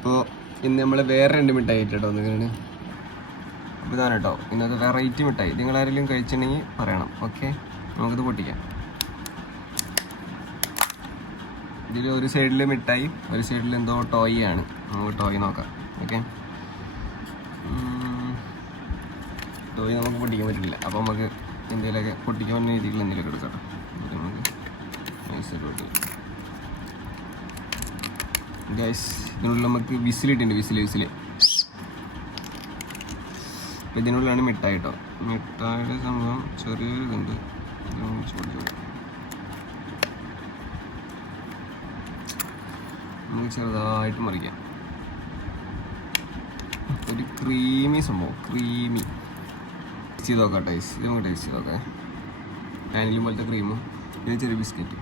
അപ്പോൾ ഇന്ന് നമ്മൾ വേറെ 2 മിഠായി കേട്ടോ ഒന്നുകയാണ്. അപ്പോൾ ഇതാണ് കേട്ടോ ഇന്നത്തെ വെറൈറ്റി മിഠായി. നിങ്ങളാരെങ്കിലും കഴിച്ചിട്ടുണ്ടെങ്കിൽ പറയണം. ഓക്കെ, നമുക്കിത് പൊട്ടിക്കാം. ഇതിൽ ഒരു സൈഡിൽ മിഠായി, ഒരു സൈഡിൽ എന്തോ ടോയ് ആണ്. നമുക്ക് ടോയ് നോക്കാം. ഓക്കെ, ടോയ് നമുക്ക് പൊട്ടിക്കാൻ പറ്റില്ല. അപ്പോൾ നമുക്ക് എന്തെങ്കിലുമൊക്കെ പൊട്ടിക്കാൻ പറ്റുന്ന രീതിയിൽ എന്തെങ്കിലുമൊക്കെ എടുക്കാം. നമുക്ക് നൈസായിട്ട് പൊട്ടിക്കാം. ഗൈസ്, ഇതിനുള്ളിൽ നമുക്ക് വിസിലിട്ടുണ്ട്. വിസിൽ അപ്പോൾ ഇതിനുള്ളിലാണ് മിഠായി കേട്ടോ. മിഠായിയുടെ സംഭവം ചെറിയൊരു ഇതുണ്ട്. നമുക്ക് ചെറുതായിട്ട് മറിക്കാം. ഒരു ക്രീമി സംഭവം, ക്രീമി. ടേസ്റ്റ് ചെയ്ത് നോക്കാം. ഇത് നമുക്ക് ടേസ്റ്റ് ചെയ്ത് നോക്കാം. പാനിലും പോലത്തെ ക്രീമും ഇത് ചെറിയ ബിസ്ക്കറ്റ്.